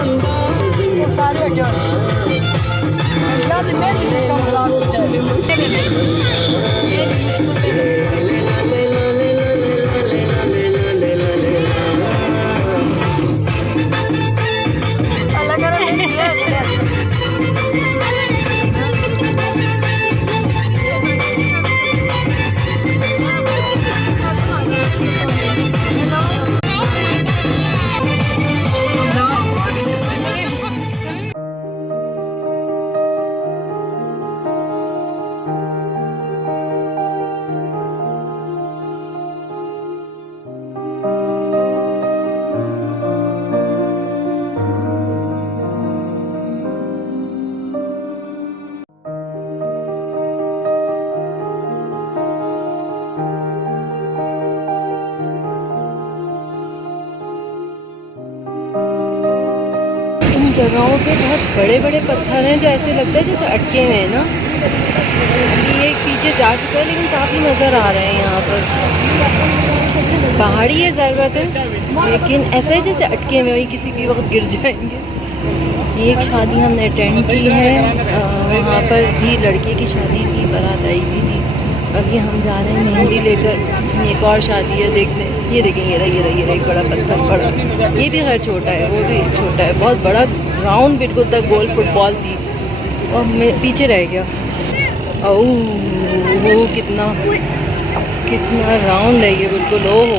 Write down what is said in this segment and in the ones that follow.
वो सारे हटे जगहों पे बहुत बड़े बड़े पत्थर हैं जो ऐसे लगता है जैसे अटके हुए हैं ना। ये एक पीछे जा चुका है लेकिन काफ़ी नज़र आ रहे हैं यहाँ पर। पहाड़ी है ज़रूरत है लेकिन ऐसा है जैसे अटके हुए वही किसी भी वक्त गिर जाएंगे। ये एक शादी हमने अटेंड की है, वहाँ पर भी लड़के की शादी थी, बारात आई भी थी। अभी हम जा रहे हैं मेहंदी लेकर। एक और शादी है देखने। ये देखें ये रहा एक बड़ा पत्थर बड़ा। ये भी खैर छोटा है, वो भी छोटा है। बहुत बड़ा राउंड बिल्कुल तक गोल फुटबॉल थी और मैं पीछे रह गया। ओह वो कितना राउंड है ये बिल्कुल। ओह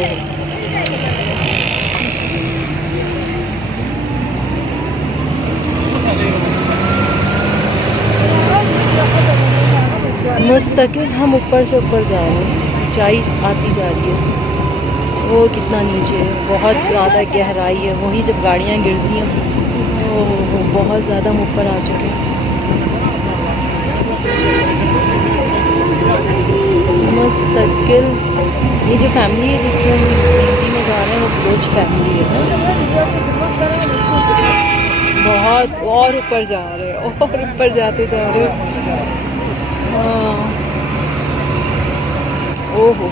मुस्तकिल हम ऊपर से ऊपर जा रहे हैं, ऊंचाई आती जा रही है। वो कितना नीचे है, बहुत ज़्यादा गहराई है। वही जब गाड़ियाँ गिरती हैं वो बहुत ज़्यादा हम ऊपर आ चुके हैं। मुस्तकिल ये जो फैमिली है जिसमें हम हिंदी में जा रहे हैं वो बलोच फैमिली है ना। बहुत और ऊपर जा रहे हैं और ऊपर जाते जा रहे हैं। ओहो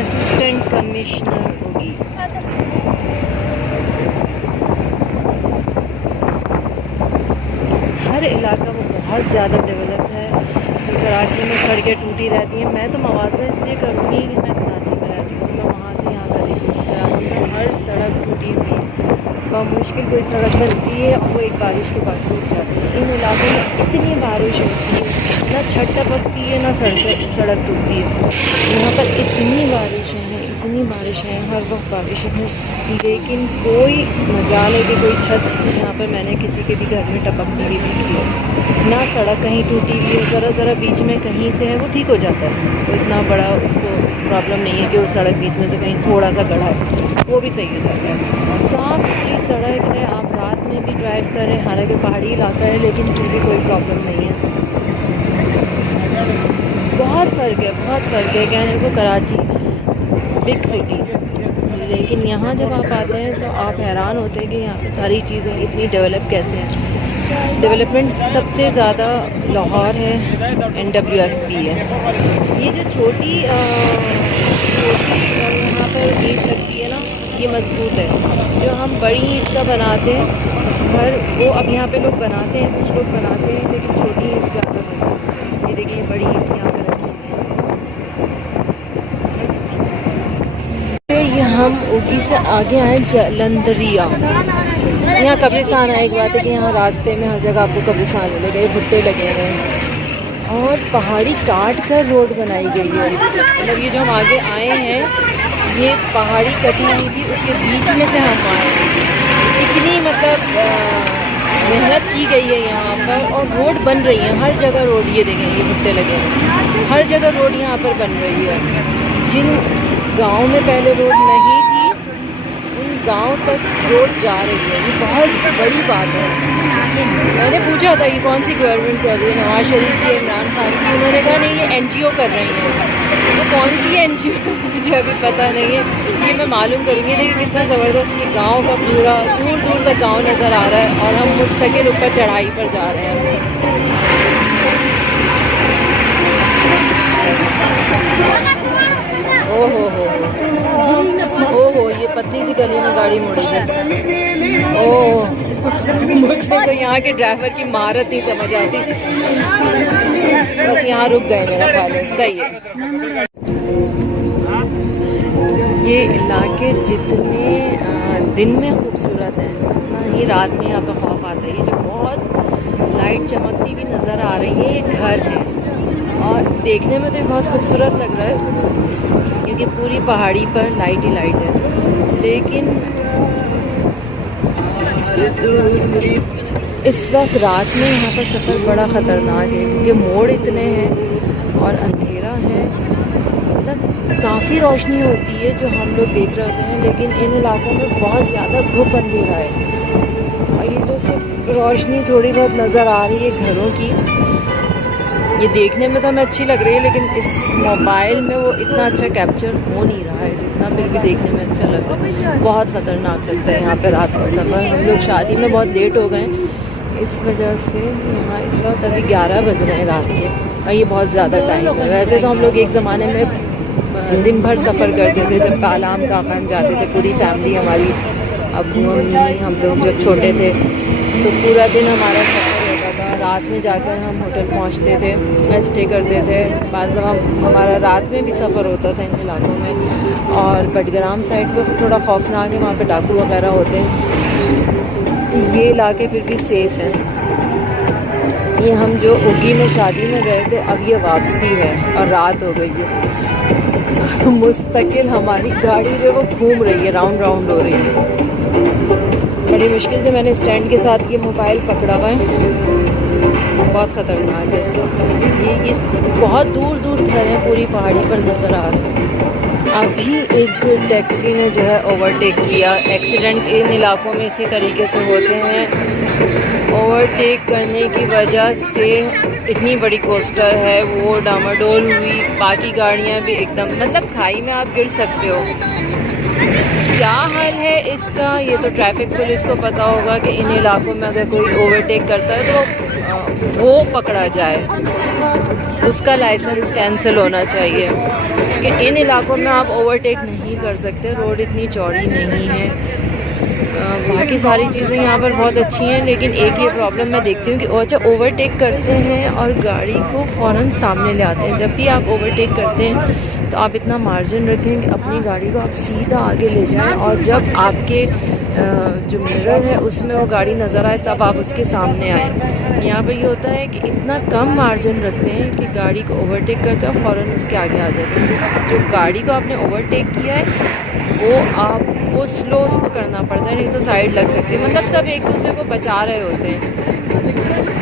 असिस्टेंट कमिश्नर होगी। हर इलाका वो बहुत ज़्यादा डेवलप्ड है। जो कराची में सड़कें टूटी रहती हैं, मैं तो मवाज़ा इसलिए करूँगी कि मैं कराची में रहती हूँ, मैं वहाँ से यहाँ का देखती हूँ। कराची में हर सड़क टूटी हुई, बहुत मुश्किल कोई सड़क बनती है और वो एक बारिश के बाद टूट जाती है। इन इलाकों में इतनी बारिश होती है, ना छत टपकती है ना सड़क टूटती है। यहाँ पर इतनी बारिशें हैं, हर वक्त बारिशें हैं, लेकिन कोई मजाल है कि कोई छत यहाँ पर मैंने किसी के भी घर में टपकती हुई देखी है। ना सड़क कहीं टूटी हुई है, ज़रा बीच में कहीं से है वो ठीक हो जाता है। तो इतना बड़ा उसको प्रॉब्लम नहीं है कि वो सड़क बीच में से कहीं थोड़ा सा गड़ा है, वो भी सही हो जाता है। साफ़ सुथरी सड़क है, आप रात में भी ड्राइव करें, हालांकि पहाड़ी इलाका है लेकिन फिर भी कोई प्रॉब्लम नहीं है। बहुत फ़र्क है कहने को कराची बिग सिटी, लेकिन यहाँ जब आप आते हैं तो आप हैरान होते हैं कि यहाँ पे सारी चीज़ें इतनी डेवलप कैसे हैं। डेवलपमेंट सबसे ज़्यादा लाहौर है, NWFP है। ये जो छोटी यहाँ पर ईंट लगती है ना, ये मजबूत है। जो हम बड़ी ईंट का बनाते हैं घर, वो अब यहाँ पे लोग बनाते हैं, कुछ लोग बनाते हैं, लेकिन छोटी ईंट ज़्यादा मजबूत है। ये देखिए ये बड़ी ईंट यहाँ पर रखी हुई है। ये हम उगी से आगे आए जलंधरिया। यहाँ कब्रिस्तान है। एक बात है कि यहाँ रास्ते में हर जगह आपको कब्रिस्तान मिलेगा। ये भुट्टे लगे हुए हैं और पहाड़ी काट कर रोड बनाई गई है। मतलब ये जो हम आगे आए हैं ये पहाड़ी कटी हुई थी, उसके बीच में से हम आए। इतनी मतलब मेहनत की गई है यहाँ पर और रोड बन रही है हर जगह। रोड ये देखें, ये भुट्टे लगे हैं, हर जगह रोड यहाँ पर बन रही है। जिन गाँव में पहले रोड नहीं थी उन गांव तक रोड जा रही है, ये बहुत बड़ी बात है। मैंने पूछा था ये कौन सी गवर्नमेंट कर रही है, नवाज शरीफ की, इमरान खान की। उन्होंने कहा नहीं, ये एनजीओ कर रही हैं। तो कौन सी एनजीओ मुझे अभी पता नहीं है, ये मैं मालूम करूँगी। देखिए कितना ज़बरदस्त ये गांव का पूरा दूर दूर तक गांव नज़र आ रहा है और हम मुस्तकिल ऊपर चढ़ाई पर जा रहे हैं। ओहो, ये पतली सी गली में गाड़ी मुड़ेगी। ओह मुझे तो यहाँ के ड्राइवर की महारत नहीं समझ आती, बस यहाँ रुक गए मेरा ख्याल है। सही है। ये इलाके जितने दिन में खूबसूरत हैं उतना ही रात में यहाँ पर खौफ आता है। ये जो बहुत लाइट चमकती हुई नज़र आ रही है, ये घर है और देखने में तो ये बहुत खूबसूरत लग रहा है क्योंकि पूरी पहाड़ी पर लाइट ही लाइट है। लेकिन इस वक्त रात में यहाँ पर सफ़र बड़ा ख़तरनाक है क्योंकि मोड़ इतने हैं और अंधेरा है। मतलब काफ़ी रोशनी होती है जो हम लोग देख रहे होते हैं, लेकिन इन इलाकों में बहुत ज़्यादा घुप अंधेरा है। और ये जो सिर्फ रोशनी थोड़ी बहुत नज़र आ रही है घरों की, ये देखने में तो हमें अच्छी लग रही है, लेकिन इस मोबाइल में वो इतना अच्छा कैप्चर हो नहीं रहा है जितना फिर भी देखने में अच्छा लग रहा है। बहुत ख़तरनाक लगता है यहाँ पे रात का सफ़र। हम लोग शादी में बहुत लेट हो गए, इस वजह से यहाँ इस वक्त अभी 11 बज रहे हैं रात के और ये बहुत ज़्यादा टाइम है। वैसे तो हम लोग एक ज़माने में दिन भर सफ़र करते थे, जब कालाम काकान जाते थे पूरी फैमिली हमारी, अबू अम्मी हम लोग जब छोटे थे तो पूरा दिन हमारा सफ़र होता था। रात में जाकर हम होटल पहुंचते थे, स्टे करते थे। बाद हमारा रात में भी सफ़र होता था इन इलाकों में। और बडग्राम साइड पर थोड़ा खौफनाक है, वहाँ पे डाकू वगैरह होते हैं। ये इलाके फिर भी सेफ़ हैं। ये हम जो उगी में शादी में गए थे, अब ये वापसी है और रात हो गई है। मुस्तकिल हमारी गाड़ी जो वो घूम रही है, राउंड राउंड हो रही है। बड़ी मुश्किल से मैंने स्टैंड के साथ ये मोबाइल पकड़ा हुआ है। बहुत ख़तरनाक है इससे। ये बहुत दूर दूर घर हैं, पूरी पहाड़ी पर नज़र आ रहे हैं। अभी एक टैक्सी ने जो है ओवरटेक किया। एक्सीडेंट इन इलाकों में इसी तरीके से होते हैं। ओवरटेक करने की वजह से इतनी बड़ी कोस्टर है वो डामाडोल हुई, बाकी गाड़ियाँ भी एकदम, मतलब खाई में आप गिर सकते हो। क्या हाल है इसका, ये तो ट्रैफिक पुलिस को पता होगा कि इन इलाकों में अगर कोई ओवरटेक करता है तो वो पकड़ा जाए, उसका लाइसेंस कैंसिल होना चाहिए। कि इन इलाकों में आप ओवरटेक नहीं कर सकते, रोड इतनी चौड़ी नहीं है। बाकी सारी चीज़ें यहाँ पर बहुत अच्छी हैं, लेकिन एक ये प्रॉब्लम मैं देखती हूँ कि अच्छा ओवरटेक करते हैं और गाड़ी को फ़ौरन सामने ले आते हैं। जब भी आप ओवरटेक करते हैं तो आप इतना मार्जिन रखें कि अपनी गाड़ी को आप सीधा आगे ले जाएं और जब आपके जो मिरर है उसमें वो गाड़ी नज़र आए तब आप उसके सामने आएँ। यहाँ पर ये होता है कि इतना कम मार्जिन रखते हैं कि गाड़ी को ओवरटेक करते हैं और फ़ौरन उसके आगे आ जाते हैं। जो गाड़ी को आपने ओवरटेक किया है वो स्लो उसको करना पड़ता है, नहीं तो साइड लग सकती है। मतलब सब एक दूसरे को बचा रहे होते हैं।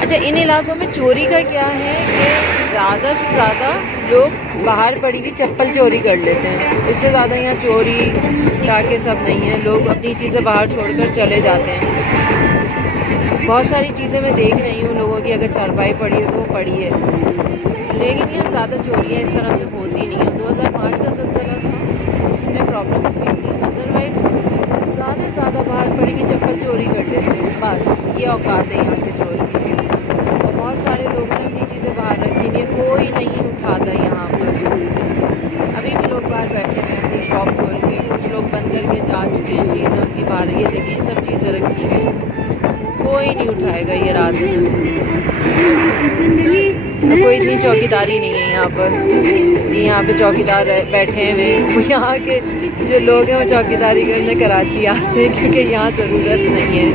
अच्छा, इन इलाकों में चोरी का क्या है कि ज़्यादा से ज़्यादा लोग बाहर पड़ी हुई चप्पल चोरी कर लेते हैं। इससे ज़्यादा यहाँ चोरी डाके सब नहीं है। लोग अपनी चीज़ें बाहर छोड़कर चले जाते हैं। बहुत सारी चीज़ें मैं देख रही हूँ लोगों की, अगर चारपाई पड़ी है तो वो पड़ी है, लेकिन यहाँ ज़्यादा चोरियाँ इस तरह से होती नहीं है। 2005 का ज़लज़ला था, उसमें प्रॉब्लम हुई थी। अदरवाइज़ ज़्यादा से ज़्यादा बाहर पड़ी हुई चप्पल चोरी कर लेते हैं। बस ये औकात है यहाँ के चोर की। और बहुत सारे लोगों ने अपनी चीज़ें बाहर रखी हुई है, कोई नहीं उठाता यहाँ पर। अभी भी लोग बाहर बैठे हैं अपनी शॉप खोल के, कुछ लोग बंद करके जा चुके हैं चीज़ें उनकी बाहर। ये देखिए ये सब चीज़ें रखी हुई हैं, कोई नहीं उठाएगा ये रात में। तो कोई इतनी चौकीदारी नहीं है यहाँ पर कि यहाँ पे चौकीदार बैठे हुए। यहाँ के जो लोग हैं वो चौकीदारी करने कराची आते हैं क्योंकि यहाँ ज़रूरत नहीं है।